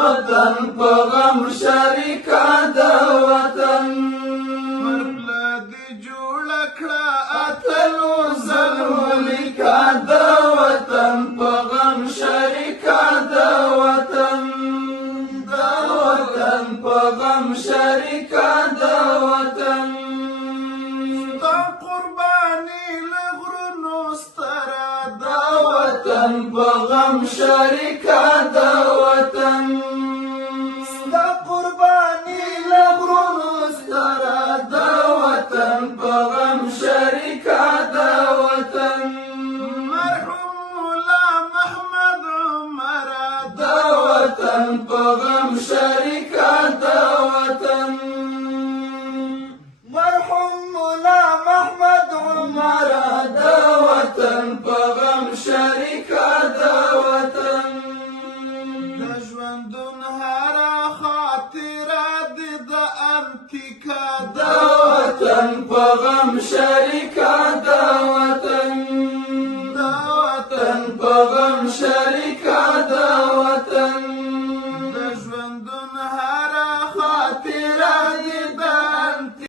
وطن په غم شریکه د وطن پر پله دې جوړه کړه اتلو زلمو لیکه د وطن په غم شریکه د وطن په غم شریکه د وطن ستا قرباني له غرونو ستره د وطن په غم شریکه د وطن ستا قرباني له غرونو ستره د وطن په غم شریکه د وطن مرحوم مولا محمد عمر د وطن په غم شریکه د وطن مرحوم مولا محمد عمر د وطن په غم شریکه د وطن د ژوندون هره خاطره دې د انتیکا د وطن په غم شریکه د وطن د وطن په غم شریکه